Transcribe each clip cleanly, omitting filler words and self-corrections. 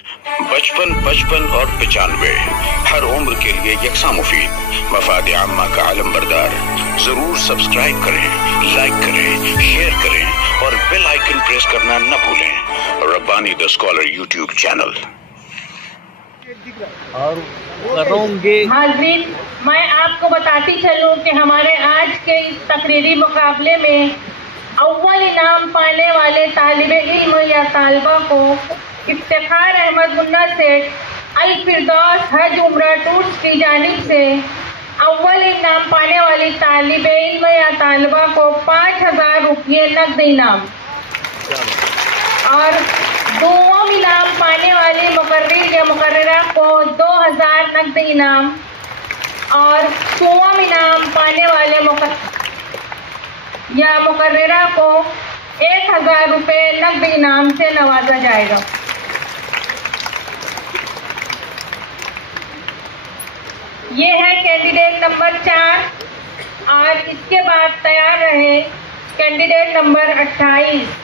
55, 55 اور 95 ہر عمر کے لیے یکساں مفید، مفاد عامہ کا عالم بردار۔ ضرور سبسکرائب کریں، لائک کریں، شیئر کریں اور بیل آئیکن پریس کرنا نہ بھولیں۔ ربانی دا اسکالر یوٹیوب چینل۔ حاضرین، میں آپ کو بتاتی چلوں کہ ہمارے آج کے اس تقریری مقابلے میں اول انعام پانے والے طالب علم یا طالبہ کو افتخار احمد منا سیٹھ الفردوس حج عمرہ ٹورز کی جانب سے اول انعام پانے والی طالب علم یا طالبہ کو 5000 روپے نقد انعام، اور دوم انعام پانے والے مقرر یا مقررہ کو 2000 نقد انعام، اور سوم انعام پانے والے یا مقررہ کو 1000 روپے نقد انعام سے نوازا جائے گا۔ یہ ہے کینڈیڈیٹ نمبر 4، اور اس کے بعد تیار رہے کینڈیڈیٹ نمبر 28۔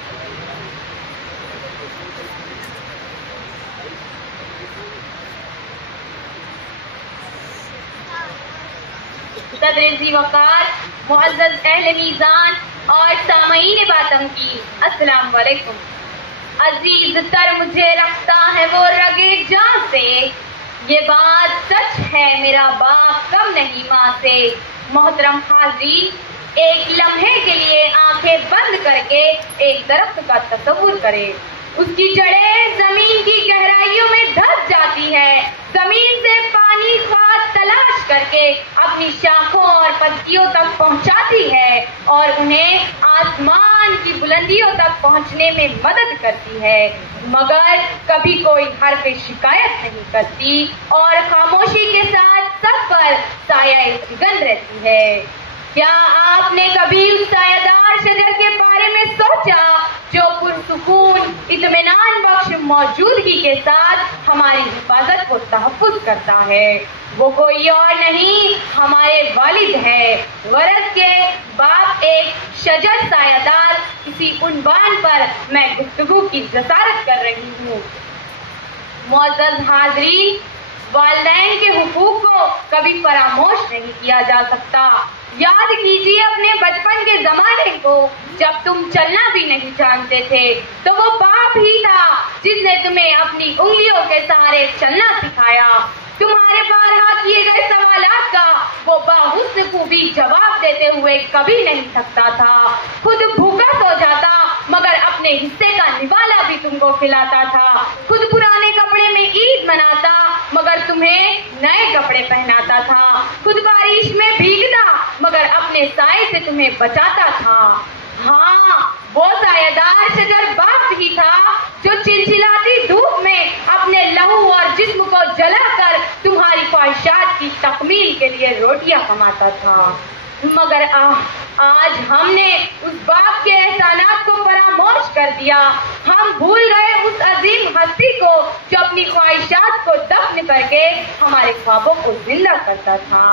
تدریسی وقات، معزز اہل میزان اور سامعین باتم کی السلام علیکم۔ عزیز تر مجھے رکھتا ہے وہ رگے جاں سے، یہ بات سچ ہے میرا باپ کم نہیں ماں سے۔ محترم حاضرین، ایک لمحے کے لیے آنکھیں بند کر کے ایک درخت کا تصور کرے۔ اس کی جڑیں زمین کی گہرائیوں میں دھس جاتی ہے، زمین سے پانی کھاد تلاش کر کے اپنی شاخوں اور پتیوں تک پہنچاتی ہے اور انہیں آسمان کی بلندیوں تک پہنچنے میں مدد کرتی ہے، مگر کبھی کوئی حرف شکایت نہیں کرتی اور خاموشی کے ساتھ سب پر سایہ فگن رہتی ہے۔ کیا آپ نے کبھی اس سایہ دار شجر کے بارے میں سوچا جو پرسکون اطمینان بخش موجودگی کے ساتھ ہماری حفاظت کو تحفظ کرتا ہے؟ وہ کوئی اور نہیں، ہمارے والد ہے۔ غرض کے باپ ایک شجر سایہ دار، اسی عنوان پر میں گفتگو کی جسارت کر رہی ہوں۔ معزز حاضرین، والدین کے حقوق کو کبھی فراموش نہیں کیا جا سکتا۔ یاد کیجیے اپنے بچپن کے زمانے کو، جب تم چلنا بھی نہیں جانتے تھے تو وہ باپ ہی تھا جس نے تمہیں اپنی انگلیوں کے سہارے چلنا سکھایا۔ تمہارے بارہا کیے گئے سوالات کا وہ باحسن خوبی جواب دیتے ہوئے کبھی نہیں تھکتا تھا۔ خود بھوکا سو جاتا مگر اپنے حصے کا نوالا بھی تم کو کھلاتا تھا۔ خود پرانے کپڑے میں عید مناتا مگر تمہیں نئے کپڑے پہناتا تھا۔ خود بارش میں بھیگتا مگر اپنے سائے سے تمہیں بچاتا تھا۔ ہاں، وہ سایہ دار شجر باپ ہی تھا جو چلچلاتی دھوپ میں اپنے لہو اور جسم کو جلا کر تمہاری خواہشات کی تکمیل کے لیے روٹیاں کماتا تھا۔ مگر آج ہم نے اس باپ کے احسانات کو فراموش کر دیا۔ ہم بھول گئے اس عظیم ہستی کو جو اپنی خواہشات کو دفن کر کے ہمارے خوابوں کو زندہ کرتا تھا۔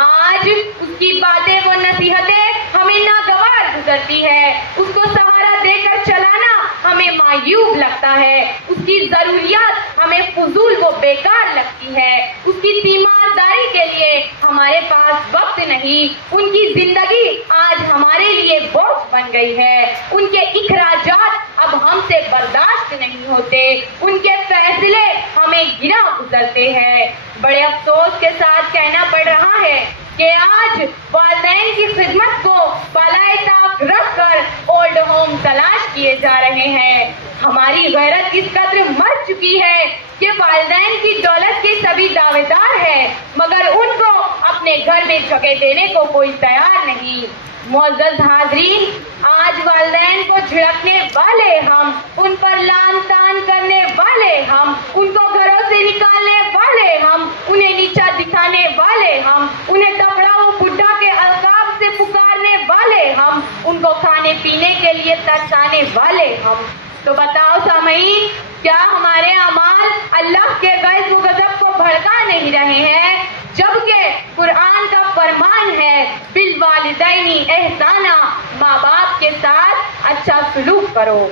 آج اس کی باتیں و نصیحتیں ہمیں ناگوار گزرتی ہے، اس کو سہارا دے کر چلانا ہمیں معیوب لگتا ہے، اس کی ضروریات ہمیں فضول و بیکار لگتی ہے، اس کی تیمارداری کے لیے ہمارے پاس وقت نہیں، ان کی زندگی آج ہمارے لیے بوجھ بن گئی ہے، ان کے اخراجات اب ہم سے برداشت نہیں ہوتے، ان کے فیصلے ہمیں گرا گزرتے ہیں۔ بڑے افسوس کے ساتھ کہنا پڑ رہا ہے کہ آج والدین کی خدمت کو بالائے طاق رکھ کر اولڈ ہوم تلاش کیے جا رہے ہیں۔ ہماری غیرت اس قدر مر چکی ہے کہ والدین کی دولت کے سبھی دعوے دار ہیں مگر ان کو اپنے گھر میں جگہ دینے کو کوئی تیار نہیں۔ معزز حاضرین، آج والدین کو جھڑکنے والے ہم، ان پر لعن طعن کرنے والے ہم، ان کو گھروں سے نکالنے والے ہم، انہیں نیچا دکھانے والے ہم، انہیں تکڑا و بڈھا کے القاب سے پکارنے والے ہم، ان کو کھانے پینے کے لیے ترسانے والے ہم۔ تو بتاؤ سامعین، کیا ہمارے اعمال اللہ کے غضب و غضب کو بھڑکا نہیں رہے ہیں؟ جبکہ قرآن کا فرمان ہے بالوالدین احسانا، ماں باپ کے ساتھ اچھا سلوک کرو۔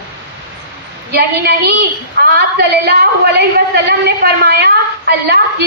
یہی نہیں، آپ صلی اللہ علیہ وسلم